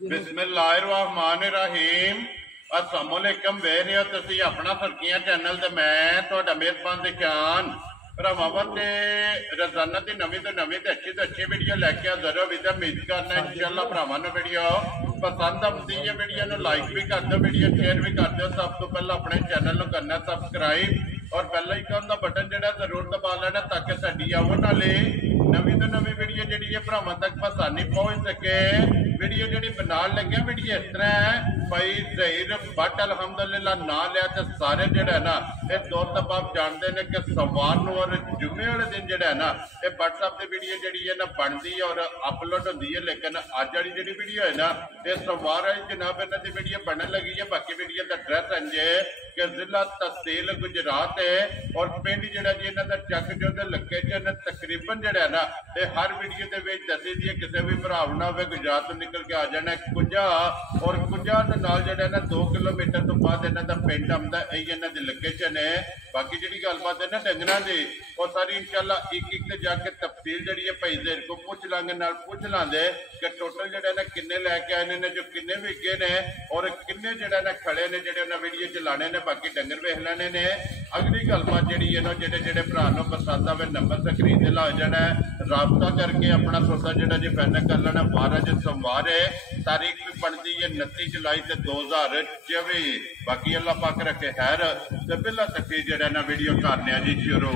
बिस्मिल्लाहिर्रहमानिर्रहीम अस्सलामुअलैकुम वे रहे हो तुसी अपना फरकियां चैनल ते मैं तुहाडा मेहरबान ते शान भरावां ते रोजाना दी नवीं तो अच्छी वीडियो लैके हाज़र हो विदा उम्मीद करना इंशाअल्लाह भरावां नूं वीडियो पसंद आती है। वीडियो नूं लाइक भी कर दो, वीडियो शेयर भी कर दो। सब तो पहले अपने चैनल नूं करना सबसक्राइब और बेल आइकन का बटन जिहड़ा जरूर दबा लेना ताकि साडी आउण वाली नवीं तो नवीं वीडियो जिहड़ी है भरावां तक आसानी पहुंच सके। वीडियो जिहड़ी बनाउण लगे वीडियो इस तरह है भाई ज़हीर बट अलहमदुलिल्लाह ना लिया तो सारे जिहड़ा है ना ये दौर तब आप जानते हैं कि सोमवार नूं और जुम्मे वाले दिन जिहड़ा है ना ये व्हाट्सएप की वीडियो जिहड़ी है ना बनती है और अपलोड होती है। लेकिन अज वाली जिहड़ी वीडियो है ना ये सोमवार वाली जनाब इन्हां दी वीडियो बनन लगी है। बाकी वीडियो का एड्रैस इंज है कि जिला तहसील गुजरात है और पिंड जिहड़ा जी इन्हां दा चक जो लोकेशन तकरीबन जिहड़ा है ना ये हर वीडियो के विच दसी दी है। किसी भी भरा ना होवे गुजरात तो निकल के आ जाना कुंजा और कुंजा दे नाल जिहड़ा है ना 2 किलोमीटर तो बाद इन्हां दा पिंड आउंदा यही इन्हां दी लोकेशन है। बाकी जिहड़ी गलबात है ना डंगरां दी और सारी इंशाअल्लाह एक एक ते जाके तफसील जिहड़ी है भाई ज़हीर को पूछ लांगे नाल पूछ लांगे कि टोटल जिहड़ा ना किन्ने लैके आए ने जो किन्ने विके ने और किन्ने जिहड़ा ना खड़े ने जिहड़े उन्हां वीडियो च लाने ने। बाकी डंगर वेख लेने ने। अगली गलबात जिहड़ी है ना जिहड़े भरा नूं पसंद आवे नंबर स्क्रीन ते ला जाना राबता करके अपना सौदा जिहड़ा जी फाइनल कर लेना। 12 सोमवार है, तारीख भी बनती है 29 जुलाई 2024। बाकी अल्लाह पाक रखे खैर ते बिला तक जिहड़ा ना वीडियो करने जी शुरू।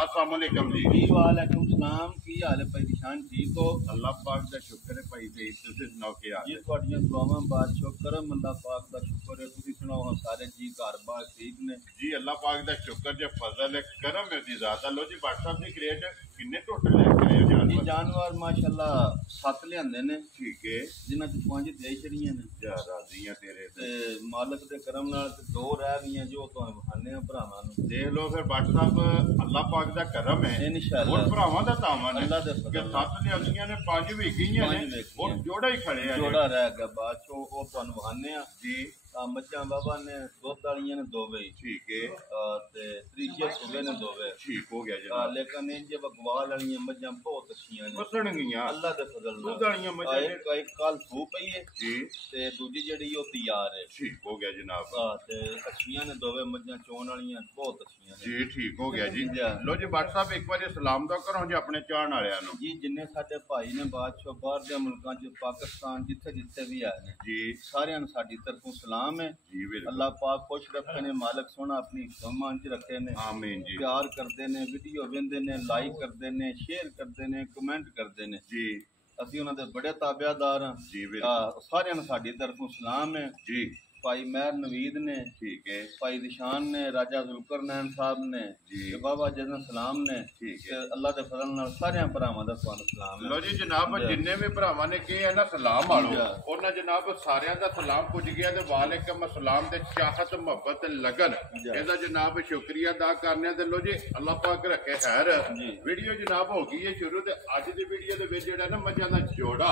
अस्सलाम वालेकुम जी। वालेकुम सलाम। की हाल है भाई निशान? ठीक हो? अल्लाह पाक का शुक्र है भाई जी। तुसीं सुनाओ की हाल जी? तुहाडियां दुआवां बादशाह करम अल्लाह पाक का शुक्र है। तुसीं सुनाओ सारे जी घर बार ठीक ने? जी अल्लाह पाक का शुक्र जो फजल है करम है दी ज़ात। लो जी व्हाट्सएप की क्रेट किन्ने टोटल लेके आए जानवर? जानवर माशाअल्लाह 7 लिआंदे ने। ठीक है, जिन्हां च 5 दे छड़ियां ने। जा राजी हैं तेरे ते मालक दे करम नाल 2 रह गईयां जो तुहां वखाने आ भरावां नूं। देख लो फिर व्हाट्सएप अल्लाह पाक का करम है इंशाअल्लाह और भरावां दा तावन है अल्लाह दे कि फजल 7 लिआंदियां ने 5 भी गईयां ने और जोड़ा ही खड़े हैं। जोड़ा रह गया बादशाह वो तुहानूं वखाने आ जी। मच्छां बाबा ने दुध वालियां ने 2 वे। ठीक है, ते त्रीजे सूबे ने 2 वे। ठीक हो गया जनाब। लेकिन ये बगवाल वालियां मच्छां बहुत अच्छियां ने बसण गईयां अल्लाह दे फजल दूध वालियां मच्छां एक कल सू पई है जी ते दूजी जेहड़ी ओ तैयार है। ठीक हो गया जनाब। ते अच्छियां ने 2 वे मच्छां चोण वालियां बहुत अच्छियां ने जी। ठीक हो गया जी। लो जी व्हाट्सएप एक बार सलाम दा करो जी अपने चाहण वालियां नूं जी। जिन्ने साडे भाई ने बादशाह बाहर दे मुल्कां च पाकिस्तान जिथे जिथे भी आए ने जी सारियां नूं साडी तरफों सलाम है जी। अल्लाह पाक खुश रखे ने, मालक सोना अपनी मान च रखे ने। आमीन जी। प्यार करते ने, वीडियो वेंदे ने, लाइक करते ने, शेयर करते ने, कमेंट करते ने जी। असीं उन्हां दे बड़े ताबेदार हां जी। सारियां नूं साडी तरफों सलाम है जी। भाई महर नवीद ने, ठीक है, भाई दिशान ने, राजा जुलकरनैन साहब ने जी, बाबा जदन सलाम ने। ठीक है, अल्लाह दे फजल नाल सारियां भरावां दा तुहानूं सलाम है। लो जी जनाब जिन्ने भी भरावां ने कहे है ना सलाम आलो उन्हां जनाब सारियां दा सलाम पुज गया ते वालेकुम अस्सलाम ते चाहत मोहब्बत लगन ਇਹਦਾ जनाब शुक्रिया अदा करने ते लो जी अल्लाह पाक रखे खैर। वीडियो जनाब हो गई है शुरू ते अज दी वीडियो दे विच जेहड़ा ना मੱਝਾਂ दा जोड़ा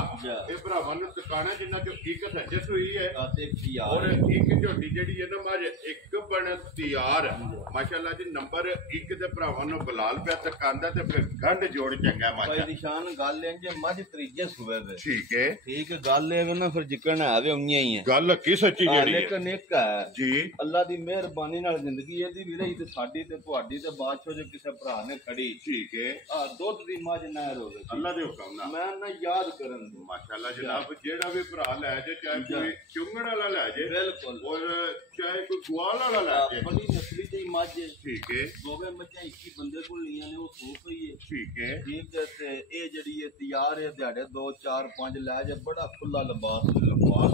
ਇਹ ਭਰਾਵਾਂ ਨੂੰ ਟਿਕਾਣਾ ਜਿੰਨਾ ਚੋਂ ਇੱਕ ਸੱਜਸ ਹੋਈ ਹੈ और एक झोटी जी है ना मज एक बन तैयार माशाअल्लाह जी। नंबर 1 ते भरावां नूं बलाल पे तकांदा ते फिर गंढ जोड़ चंगा भाई निशान गल है जे मज त्रीजे सूबे दे। ठीक है, ठीक गल है ना फिर जिकन आवे उन्नी ही है गल की सच्ची जेड़ी है लेकिन एक है जी अल्लाह दी मेहरबानी नाल जिंदगी एदी भी रही ते साडी ते तुहाडी ते बादशाह जे किसे भरा ने खड़ी। ठीक है, दुध दी मज नहर होवे अल्लाह दे हुक्म नाल मैं ना याद करन दो माशाअल्लाह जनाब जेड़ा भी भरा लै जे चाहे कोई चुंगड़ वाला लै जे बिल्कुल और चाहे कोई ग्वाल वाला लै जे बड़ी नस्ली दी मज है। ठीक है, दोवे मझां एक ही बंदे कोल लियां ने ओ सो पई है। ठीक है, ठीक है ते ए जेड़ी है तैयार है दिहाड़े 2 4 5 लै जे बड़ा खुला लिबास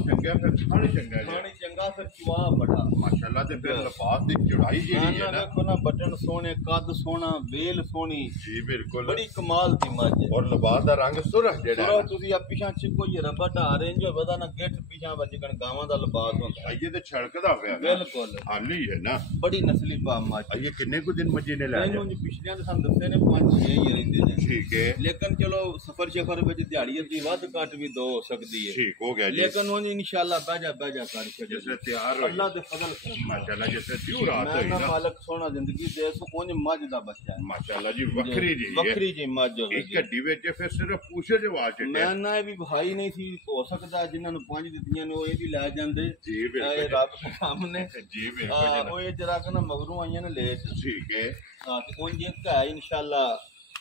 चंगा फिर खाने चंगा खाने चंगा फिर चुआ बड़ा माशाअल्लाह ते फिर लिबास दी चढ़ाई जेड़ी है ना देखो ना बटन सोने कद सोना बेल सोनी जी बिल्कुल बड़ी कमाल दी मज है और लिबास दा रंग सुरख जेड़ा सुरख तुसी आ पिछां चिको ये रबा ढा रेंज होवे दा ना गिठ पिछां वजकन गावां दा लिबास होंदा ये तो छड़कदा पिया ना बिल्कुल हाली है ना बड़ी नस्ली पा मੱਝ ये किन्ने को दिन मजी ने लै ਇਹਨੂੰ ਜੀ ਪਿਛਲਿਆਂ ਦੇ ਸਾਨੂੰ ਦੱਸੇ ਨੇ 5-6 ਹੀ ਰਹਿੰਦੇ ਨੇ ठीक है ਲੇਕਿਨ ਚਲੋ ਸਫਰ ਸ਼ਫਰ ਵਿੱਚ ਦਿਹਾੜੀ ਦੀ ਵੱਧ ਘੱਟ ਵੀ ਦੋ ਹੋ ਸਕਦੀ ਹੈ ठीक हो गया जी ਲੇਕਿਨ ਉਹ ਇਨਸ਼ਾਅੱਲਾ ਬਹਿ ਜਾ ਕਰ ਛੱਡੇ जैसे तैयार हो ਅੱਲਾ ਦੇ ਫਜ਼ਲ ਕਰਮ माशाल्लाह जैसे क्यों रात ਮੈਂ हुई ਨਾ ना ਮਾਲਕ ਸੋਹਣਾ ਜ਼ਿੰਦਗੀ ਦੇ ਸੋ ਉਂਝ ਮੱਝ ਦਾ ਬੱਚਾ ਹੈ माशाल्लाह जी वक्री जी है ਵੱਖਰੀ ਜੀ ਮੱਝ ਹੋਵੇ एक गड्डी ਵਿੱਚ ਫਿਰ ਸਿਰਫ ਪੂਛੇ ਜਵਾਬ ਚਿੱਟੇ ਮੈਂ ਨਾ ਇਹ ਵੀ ਭਾਈ ਨਹੀਂ ਸੀ ਹੋ ਸਕਦਾ ਜਿਨ੍ਹਾਂ ਨੂੰ 5 ਦਿੱਤੀਆਂ ਨੇ ਉਹ ਇਹ ਵੀ ਲੈ ਜਾਂਦੇ ਜੀ ਇਹ ਬਿਲकुल ਰੱਬ ਦੇ ਕੰਮ ਨੇ ਜੀ ਬਿਲकुल ਉਹ ਇਹ ਜਰਾ ਕਿ ਨਾ ਮਗਰੋਂ ਆਈਆਂ ਨੇ ਲੇਟ ठीक है ਹਾਂ ਤੇ ਉਂਝ ਇੱਕ ਹੈ ਇਨਸ਼ਾਅੱਲਾ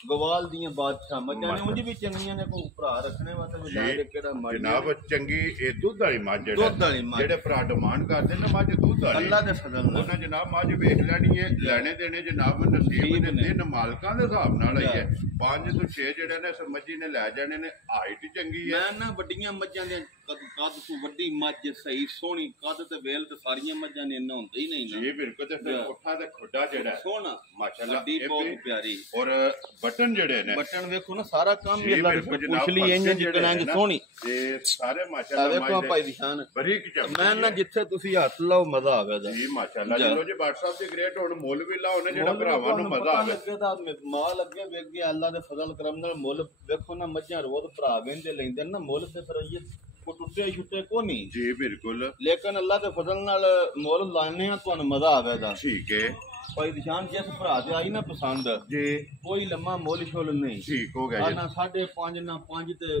ਗਵਾਲ ਦੀਆਂ ਬਾਦਸ਼ਾਹ ਮੱਝਾਂ ਨੇ ਉਂਝ ਵੀ ਚੰਗੀਆਂ ਨੇ ਕੋਈ ਭਰਾ ਰੱਖਣੇ ਵਾਸਤੇ ਵੀ ਲੈ ਕੇ ਕਿਹੜਾ ਮੱਝ ਜਨਾਬ ਚੰਗੀ ਇਹ ਦੁੱਧ ਵਾਲੀ ਮੱਝ ਦੁੱਧ ਵਾਲੀ ਮੱਝ। ਜਿਹੜੇ ਭਰਾ ਡਿਮਾਂਡ ਕਰਦੇ ਨੇ ਮੱਝ ਦੁੱਧ ਵਾਲੀ ਅੱਲਾ ਦੇ ਫਜ਼ਲ ਨਾਲ ਉਹਨਾਂ ਜਨਾਬ ਮੱਝ ਵੇਚ ਲੈਣੀ ਹੈ ਲੈਣੇ ਦੇਣੇ ਜਨਾਬ ਨਸੀਬ ਨਸੀਬ ਦੇ ਨੇ। ਦਿਨ ਮਾਲਕਾਂ ਦੇ ਹਿਸਾਬ ਨਾਲ ਹੀ ਹੈ 5 ਤੋਂ 6 ਜਿਹੜੇ ਨੇ ਸਮਝੀ ਨੇ ਲੈ ਜਾਣੇ ਨੇ ਹਾਈਟ ਚੰਗੀ ਹੈ ਮੈਂ ਨਾ ਵੱਡੀਆਂ ਮੱਝਾਂ ਦੇ ਕੱਦ ਤੋਂ ਵੱਡੀ ਮੱਝ ਸਹੀ ਸੋਹਣੀ ਕੱਦ ਤੇ ਵੇਲ ਤੇ ਸਾਰੀਆਂ ਮੱਝਾਂ ਨੇ ਇੰਨਾ ਹੁੰਦਾ ਹੀ ਨਹੀਂ ਨਾ ਜੀ ਬਿਲਕੁਲ ਤੇ ਫਿਰ ਉੱਠਾ ਤੇ ਖੁੱਡਾ ਜਿਹੜਾ ਹੈ, ਸੋਹਣਾ ਮਾਸ਼ਾਅੱਲਾ ਵੱਡੀ ਇਹ ਬਹੁਤ ਵੀ ਪਿਆਰੀ ਔਰ ਬਟਨ ਜਿਹੜੇ ਨੇ ਬਟਨ ਵੇਖੋ ਨਾ ਸਾਰਾ ਕੰਮ ਹੀ ਜੀ ਅੱਲਾ ਬਿਲਕੁਲ ਦੀ ਜਨਾਬ, ਪੁੱਛ ਲਈ ਇੰਜ ਪਰਸੇ ਜਿੱਕਣਾ ਜਿਹੜੇ ਇੰਜ ਨੇ ਸੋਹਣੀ ਤੇ ਸਾਰੇ ਆ ਮਾਸ਼ਾਅੱਲਾ ਵੇਖੋ ਭਾਈ ਦੀ ਸ਼ਾਨ ਬਰੀਕ ਚਮਕੀ ਮੈਂ ਨਾ ਹੈ। ਜਿੱਥੇ ਤੁਸੀਂ ਹੱਥ ਲਾਓ ਮਜ਼ਾ ਆਵੇਗਾ ਜੀ ਮਾਸ਼ਾਅੱਲਾ ਜਾ। ਚਲੋ ਜੀ WhatsApp ਤੇ ਗ੍ਰੇਟ ਹੁਣ ਮੁੱਲ ਵੀ ਲਾਓ ਨੇ ਜਿਹੜਾ ਭਰਾਵਾਂ ਨੂੰ ਮਜ਼ਾ ਆਵੇ ਲੱਗੇ ਤਾਂ ਮਾਲ ਅੱਗੇ ਵੇਖ ਗਿਆ ਅੱਲਾ ਦੇ ਫਜ਼ਲ ਕਰਮ ਨਾਲ ਮੁੱਲ ਵੇਖੋ ਨਾ ਮੱਝਾਂ ਰੋਜ਼ ਭਰਾ ਵੇਂਦੇ ਲੈਂਦੇ ਨਾ ਮੁੱਲ ਤੇ ਫਿਰ ਇਹ ਕੋ ਟੁੱਟੇ ਛੁੱਟੇ ਕੋ ਨਹੀਂ ਜੀ ਬਿਲਕੁਲ ਲੇਕਿਨ ਅੱਲਾ ਦੇ ਫਜ਼ਲ ਨਾਲ ਮੁੱਲ ਲਾਣੇ ਆ ਤੁਹਾਨੂੰ ਮਜ਼ਾ ਆਵੇਗਾ ਠੀਕ ਹੈ ਭਾਈ ਨਿਸ਼ਾਨ ਜਿਸ ਭਰਾ ਤੇ ਆਈ ਨਾ ਪਸੰਦ ਜੀ ਕੋਈ ਲੰਮਾ ਮੁੱਲ ਛੋਲ ਨਹੀਂ ਠੀਕ ਹੋ ਗਿਆ ਜੀ ਨਾ 5.5 ਨਾ 5 ਤੇ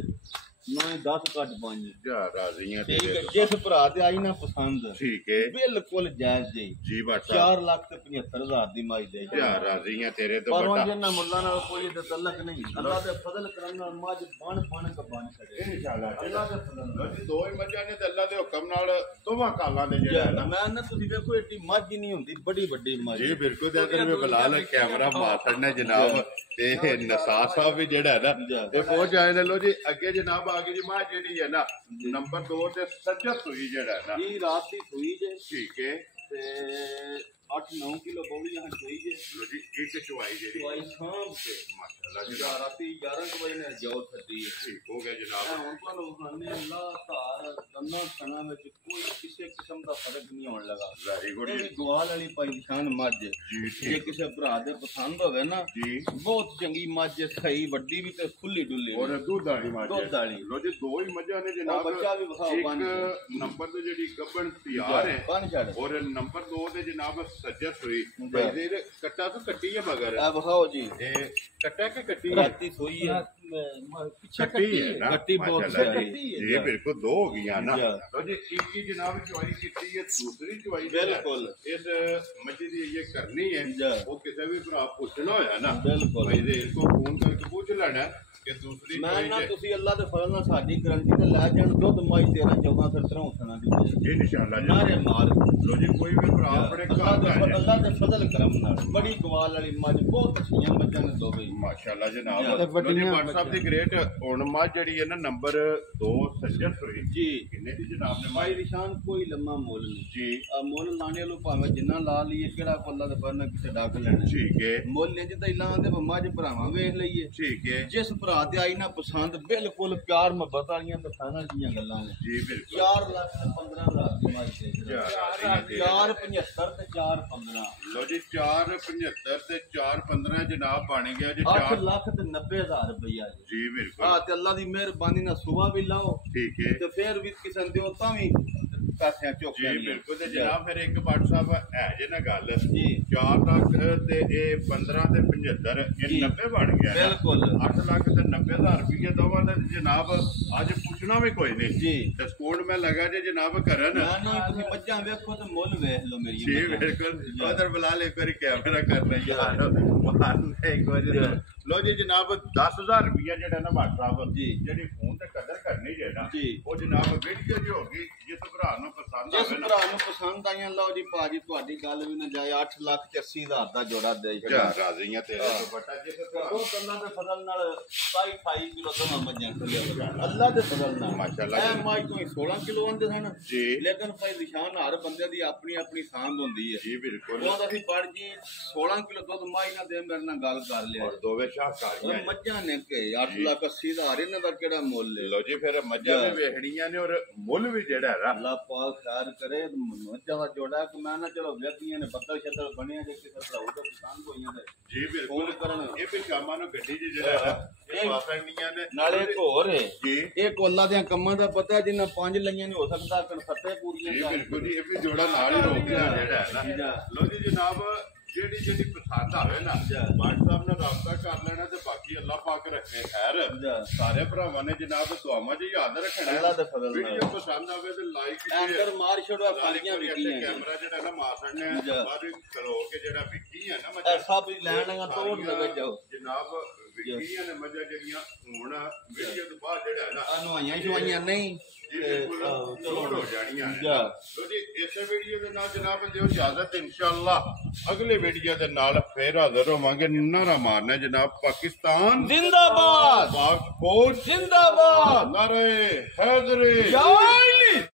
ਨਾ 10 ਘੱਟ 5 ਜਾ ਰਾਜ਼ੀਆਂ ਠੀਕ ਤੇਰੇ ਹੈ ਜਿਸ ਭਰਾ ਤੇ ਆਈ ਨਾ ਪਸੰਦ ਠੀਕ ਹੈ ਬਿਲਕੁਲ ਜਾਇਜ਼ ਜੀ ਜੀ WhatsApp 4 ਲੱਖ ਤੇ 75,000 ਦੀ ਮਾਈ ਦੇ ਜਾ ਰਾਜ਼ੀਆਂ ਤੇਰੇ ਤੋਂ ਪਰ ਉਹ ਬਟਾ ਜਿਹਨਾਂ ਮੁੱਲਾਂ ਨਾਲ ਕੋਈ ਤਤਲਕ ਨਹੀਂ ਅੱਲਾ ਦੇ ਫਜ਼ਲ ਕਰਮ ਨਾਲ ਮੱਝ ਬਣ ਕੇ ਬਣ ਛੜੇ ਇਨਸ਼ਾਅੱਲਾ ਅੱਲਾ ਦੇ ਫਜ਼ਲ ਨਾਲ ਜੀ ਦੋ ਹੀ ਮੱਝਾਂ ਨੇ ਤੇ ਅੱਲਾ ਦੇ ਹੁਕਮ ਨਾਲ ਦੋਵਾਂ ਕਾਲਾਂ ਦੇ ਜਿਹੜਾ ਹੈ ਨਾ ਮੈਂ ਨਾ ਤੁਸੀਂ ਵੇਖੋ ਏਡੀ ਮੱਝ ਹੀ ਨਹੀਂ ਹੁੰਦੀ ਬੜੀ ਵੱਡੀ ਮੱਝ ਜੀ ਬਿਲਕੁਲ ਤੇ ਅਗਰ ਮੈਂ ਬਲਾਲ ਕੈਮਰਾ ਮਾਰ ਨੇ ਜਨਾਬ ਤੇ ਨਸਾਰ ਸਾਹਿਬ ਵੀ ਜਿਹੜਾ ਹੈ ਨਾ ਇਹ ਪਹੁੰਚ ਆਏ ਨੇ ਲੋ ਜੀ ਅੱਗੇ ਜਨਾਬ ਆ ਗਈ ਜੀ ਮਾਂ ਜਿਹੜੀ ਹੈ ਨਾ ਨੰਬਰ 2 ਤੇ ਸੱਜਾ ਸੂਈ ਜਿਹੜਾ ਹੈ ਨਾ ਇਹ ਰਾਤ ਦੀ ਸੂਈ ਜੇ ਠੀਕ ਹੈ ਤੇ 8-9 ਕਿਲੋ ਬੋਲੀਆਂ ਹੋਈ ਜੇ ਲੋ ਜੀ ਇੱਕ ਚੁਆਈ ਜਿਹੜੀ ਦਵਾਈ ਸ਼ਾਮ ਤੇ ਮਾਸ਼ਾਅੱਲਾ ਜੀ ਰਾਤੀ 11 ਵਜੇ ਨੇ ਜੋਰ ਛੱਡੀ ਹੈ ਠੀਕ ਹੋ ਗਿਆ ਜਨਾਬ ਹੁਣ ਤੁਹਾਨੂੰ ਖਾਣੇ ਅੱਲਾਹ ਧਾਰ ਦੰਨਾਂ ਖਾਣਾ ਵਿੱਚ ਕੋਈ ਕਿਸੇ ਕਿਸਮ ਦਾ ਫਰਕ ਨਹੀਂ ਆਉਣ ਲੱਗਾ ਵੈਰੀ ਗੁੱਡ ਇਹ ਜੀ ਵੀ ਗਵਾਲ ਵਾਲੀ ਪਾਕਿਸਤਾਨ ਮੱਝ ਜੀ ਜੇ ਠੀਕ ਕਿਸੇ ਭਰਾ ਦੇ ਪਸੰਦ ਹੋਵੇ ਨਾ ਜੀ ਬਹੁਤ ਚੰਗੀ ਮੱਝ ਸਹੀ ਵੱਡੀ ਵੀ ਤੇ ਖੁੱਲੀ ਡੁੱਲੀ ਔਰ ਦੁੱਧ ਵਾਲੀ ਮੱਝ ਹੈ। ਦੁੱਧ ਵਾਲੀ। ਲੋ ਜੀ ਦੋ ਹੀ ਮੱਝਾਂ ਨੇ ਜਨਾਬ ਬੱਚਾ ਵੀ ਵਿਖਾਓ ਇੱਕ ਪੰਜ। ਨੰਬਰ ਤੇ ਜਿਹੜੀ ਗੱਬਣ ਤਿਆਰ ਹੈ ਬਣ ਛੱਡ ਔਰ ਨੰਬਰ 2 ਤੇ ਜਨਾਬ ਸੱਜਾ ਸੂਈ ਭਾਈ ਦੇ ਕੱਟਾ ਤੋਂ ਕੱਟੀ ਹੈ ਮਗਰ ਆ ਵਿਖਾਓ ਜੀ ਇਹ ਕੱਟਾ ਕਿ ਕੱਟੀ ਹੈ ਰਾਤੀ ਸੋਈ ਹੈ ਪਿੱਛੇ ਕੱਟੀ ਹੈ ਨਾ ਕੱਟੀ ਬਹੁਤ ਮਾਸ਼ਾਅੱਲਾ ਪਿਆਰੀ ਜੀ। ਜੀ ਬਿਲਕੁਲ ਦੋ ਹੋ ਗਈਆਂ ਨਾ ਜੀ। ਲੋ ਜੀ ਇੱਕ ਹੀ ਜਨਾਬ ਚੁਆਈ ਕੀਤੀ ਹੈ ਦੂਸਰੀ ਚੁਆਈ ਜਿਹੜਾ ਬਿਲਕੁਲ। ਇਸ ਮੱਝੀ ਦੀ ਇਹ ਕਰਨੀ ਹੈ ਜੀ। ਉਹ ਕਿਸੇ ਵੀ ਭਰਾ ਪੁੱਛਣਾ ਹੋਇਆ ਨਾ ਬਿਲਕੁਲ। ਭਾਈ ਦੇ ਕੋ ਫੋਨ ਕਰਕੇ ਪੁੱਛ ਲੈਣਾ ਕਿ ਦੂਸਰੀ ਮੈਂ ਚੁਆਈ ਨਾ ਹੈ ਤੁਸੀਂ ਅੱਲਾ ਦੇ ਫਜ਼ਲ ਨਾਲ ਸਾਡੀ ਗਰੰਟੀ ਤੇ ਲੈ ਜਾਣ ਦੁੱਧ ਮਾਈ 13-14 ਫਿਰ ਤਰ੍ਹਾਂ ਉਠਣਾ ਦੀ ਇਨਸ਼ਾਅੱਲਾ ਜੀ ਨਾਰੇ ਮਾਰ ਲੋ ਜੀ ਕੋਈ ਵੀ ਭਰਾ ਆਪਣੇ ਘਰ ਦਾ ਹੈ ਅੱਲਾ ਦੇ ਫਜ਼ਲ ਕਰਮ ਨਾਲ ਬੜੀ ਗਵਾਲ ਵਾਲੀ ਮੱਝ ਬਹੁਤ ਅੱਛੀਆਂ ਮੱਝਾਂ ਨੇ ਦੋ ਬਈ ਮਾਸ਼ਾਅੱਲਾ ਜੀ, ਜਨਾਬ ਤੇ ਲੋ ਜੀ ਵੱਡੀਆਂ WhatsApp ਦੀ ਗ੍ਰੇਟ ਹੁਣ ਮੱਝ ਜਿਹੜੀ ਹੈ ਨਾ ਨੰਬਰ 2 ਸੱਜਾ ਸੂਈ ਜੀ ਕਿੰਨੇ ਦੀ ਜਨਾਬ ਨੇ ਮਾਈ ਨਿਸ਼ਾਨ ਕੋਈ ਲੰਮਾ ਮੁੱਲ ਨਹੀਂ ਜੀ ਆ ਮੁੱਲ ਲਾਣੇ ਲੋ ਭਾਵੇਂ ਜਿੰਨਾ ਲਾ ਲਈਏ ਕਿਹੜਾ ਅੱਲਾ ਦੇ ਫਜ਼ਲ ਨਾਲ ਕਿਸੇ ਡੱਕ ਲੈਣਾ ਠੀਕ ਹੈ ਮੁੱਲ ਇੰਜ ਤਾਂ ਇਲਾਂ ਦੇ ਮੱਝ ਭਰਾਵਾਂ ਵੇਖ ਲਈਏ ਠੀਕ ਹੈ ਜਿਸ ਭਰਾ ਤੇ ਆਈ ਨਾ ਪਸੰਦ ਬਿਲਕੁਲ ਪਿਆਰ ਮੁਹੱਬਤ ਵਾਲੀਆਂ ਦਸਾਨਾਂ ਦੀਆਂ ਗੱਲਾਂ ਨੇ ਜੀ ਬਿਲਕੁਲ 4 ਲੱਖ 15,000 ਦੀ ਮਾਈ ਤੇ ਜਾ, 475 ਤੇ 415 ਲੋ ਜੀ 475 ਤੇ 415 ਜਨਾਬ ਬਣ ਗਿਆ ਜੀ 8 4 ਲੱਖ ਤੇ 90,000 ਰੁਪਇਆ ਜੀ ਜੀ ਬਿਲਕੁਲ ਆ ਤੇ ਅੱਲਾ ਦੀ ਮਿਹਰਬਾਨੀ ਨਾਲ ਸੁਬਾ ਵੀ ਲਾਓ ਠੀਕ ਹੈ ਤੇ ਫੇਰ ਵੀ ਕਿਸੇ ਦਿਓ ਤਾਂ ਵੀ ਪੈਸੇ ਚੁੱਕ ਜੀ ਬਿਲਕੁਲ ਤੇ ਜਨਾਬ ਫਿਰ ਇੱਕ WhatsApp ਹੈ ਜੇ ਨਾ ਗੱਲ ਜੀ 4 ਲੱਖ ਤੇ ਇਹ 15 ਤੇ 75 ਇਹ ਜੀ। 90 ਬਣ ਗਿਆ ਨਾ। ਬਿਲਕੁਲ 8 ਲੱਖ ਤੇ 90,000 ਰੁਪਏ ਦੋਵਾਂ ਦਾ ਜਨਾਬ ਅੱਜ ਪੁੱਛਣਾ ਵੀ ਕੋਈ ਨਹੀਂ ਜੀ ਡਿਸਕਾਊਂਟ ਮੈਂ ਲਗਾ ਜੇ ਜਨਾਬ ਕਰਨ ਨਾ ਨਾ ਤੁਸੀਂ ਮੱਝਾਂ ਵੇਖੋ ਤੇ ਮੁੱਲ ਵੇਖ ਲਓ ਮੇਰੀ ਜੀ ਬਿਲਕੁਲ ਉਧਰ ਬੁਲਾ ਲੈ ਇੱਕ ਵਾਰੀ ਕੈਮਰਾ ਕਰ ਲਈ ਯਾਰ ਮਾਰਨੇ ਇੱਕ ਵਾਰੀ ਲੋ ਜੀ ਜਨਾਬ 10,000 ਰੁਪਏ ਜਿਹੜਾ ਨਾ WhatsApp ਜੀ। ਜਿਹੜੀ ਫੋਨ ਤੇ ਕਦਰ ਕਰਨੀ ਜੇ ਨਾ ਜੀ। ਉਹ ਜਨਾਬ ਵੀਡੀਓ ਜੀ ਹੋ ਗਈ ਜਿਸ ਭਰਾ ਨੂੰ ਪਸੰਦ ਜਿਸ ਆਵੇ ਨਾ ਭਰਾ ਨੂੰ ਪਸੰਦ ਆਈਆਂ ਲਓ ਜੀ ਭਾਜੀ ਤੁਹਾਡੀ ਗੱਲ ਵੀ ਨਾ ਜਾਏ 8 ਲੱਖ ਤੇ 80,000 ਦਾ ਜੋੜਾ ਦੇ ਜਾ ਰਾਜ਼ੀਆਂ ਤੇਰੇ ਤੋਂ ਬਟਾ ਜਿਸ ਭਰਾ ਉਹ ਗੱਲਾਂ ਦੇ ਫਜ਼ਲ ਨਾਲ 27-28 ਕਿਲੋ ਦੋਵਾਂ ਮੱਝਾਂ ਖੁੱਲੀਆਂ ਅੱਲਾ ਦੇ ਫਜ਼ਲ ਨਾਲ ਮਾਸ਼ਾਅੱਲਾ ਇਹ ਮਾਈ ਤੋਂ 16 ਕਿਲੋ ਆਂਦੇ ਸਨ ਜੀ ਲੇਕਿਨ ਭਾਈ ਨਿਸ਼ਾਨ ਹਰ ਬੰਦੇ ਦੀ ਆਪਣੀ ਆਪਣੀ ਸਾਂਝ ਹੁੰਦੀ ਹੈ ਜੀ ਬਿਲਕੁਲ ਉਹ ਅਸੀਂ ਪੜ ਜੀ 16 ਕਿਲੋ ਦੁੱਧ ਮਾਈ ਨਾ ਦੇ ਮੇਰੇ ਨਾਲ ਗੱਲ ਕਰ ਲਿਆ ਔਰ ਦੋਵੇਂ ਸ਼ਾਹਕਾਰੀਆਂ ਉਹ ਮੱਝਾਂ ਨੇ ਕਿ 8 ਲੱਖ 80,000 ਇਹਨਾਂ ਦਾ ਕਿਹੜਾ ਮੁੱਲ ਹੈ ਲੋ ਜੀ ਫਿਰ ਮੱਝਾਂ ਵੀ ਵੇਖਣੀਆਂ ਨੇ ਔਰ ਮੁੱਲ ਵੀ ਜਿਹੜਾ ਹੈ ਨਾ ਅੱਲਾ ਪਾਕ ਖੈਰ ਕਰੇ ਮੱਝਾਂ ਦਾ ਜੋੜਾ ਕਿ ਮੈਂ ਨਾ ਚਲੋ ਵਿਅਕਤੀਆਂ ਨੇ ਬੱਦਲ ਛੱਤਰ ਬਣਿਆ ਜੇ ਕਿਸੇ ਭਰਾਉ ਦਾ ਪਸੰਦ ਹੋਈਆਂ ਤੇ ਜੀ ਬਿਲਕੁਲ ਕਰਨ ਇਹ ਵੀ ਸ਼ਾਮਾਂ ਨੂੰ ਗੱਡੀ 'ਚ ਜਿਹੜਾ ਇਹ ਵਾਸਣੀਆਂ ਨੇ ਨਾਲੇ ਇੱਕ ਹੋਰ ਹੈ ਜੀ ਇਹ ਕੋਲਾ ਦੀਆਂ ਕੰਮਾਂ ਦਾ ਪਤਾ ਜਿੰਨਾ 5 ਲਈਆਂ ਨਹੀਂ ਹੋ ਸਕਦਾ ਕਨਫੱਤੇ ਪੂਰੀਆਂ ਜੀ ਬਿਲਕੁਲ ਜੀ ਇਹ ਵੀ ਜੋੜਾ ਨਾਲ ਹੀ ਰੋਕਿਆ ਜਿਹੜਾ ਹੈ ਨਾ ਲੋ ਜੀ ਜਨਾਬ ਜਿਹੜੀ ਪਸੰਦ ਆਵੇ ਨਾ WhatsApp ਨਾਲ ਰਾਬਤਾ ਕਰ ਲੈਣਾ ਤੇ ਬਾਕੀ ਅੱਲਾਹ ਪਾਕ ਰੱਖੇ ਖੈਰ ਸਾਰੇ ਭਰਾਵਾਂ ਨੇ ਜਨਾਬ ਦੁਆਵਾਂ 'ਚ ਯਾਦ ਰੱਖਣਾ ਅੱਲਾਹ ਦੇ ਫਜ਼ਲ ਨਾਲ ਵੀਡੀਓ ਪਸੰਦ ਆਵੇ ਤੇ ਲਾਈਕ ਅੰਦਰ ਮਾਰ ਛੋੜਾ ਸਾਰੀਆਂ ਵਿਕੀਆਂ ਕੈਮਰਾ ਜਿਹੜਾ ਨਾ ਮਾਰ ਛੱਡਨੇ ਬਾਅਦ ਖਲੋ ਕੇ ਜਿਹੜਾ ਵਿਕੀ ਹੈ ਨਾ ਇਹ ਸਭ ਲੈਣੀਆਂ ਤੋੜ ਦੇ ਜਾਓ ਜਨਾਬ ਵਿਕੀਆਂ ਨੇ ਮੱਝਾਂ ਜਿਹੜੀਆਂ ਹੁਣ ਵੀਡੀਓ ਤੋਂ ਬਾਅਦ ਜਿਹੜਾ ਨਾ ਅਨਵਾਈਆਂ ਸ਼ਵਾਈਆਂ ਨਹੀਂ ਲੋਡ ਹੋ ਜਾਣੀਆਂ ਜੀ ਇਸੇ ਵੀਡੀਓ ਦੇ ਨਾਲ ਜਨਾਬ ਦਿਓ ਇਜਾਜ਼ਤ ਇਨਸ਼ਾਅੱਲਾ ਅਗਲੇ ਵੀਡੀਓ ਦੇ ਨਾਲ ਫੇਰ ਹਾਜ਼ਰ ਹੋਵਾਂਗੇ ਨਾਰਾ ਮਾਰਨਾ ਜਨਾਬ ਪਾਕਿਸਤਾਨ ਜ਼ਿੰਦਾਬਾਦ ਪਾਕ ਫੌਜ ਜ਼ਿੰਦਾਬਾਦ ਨਾਰੇ ਹੈਦਰੀ ਜੈ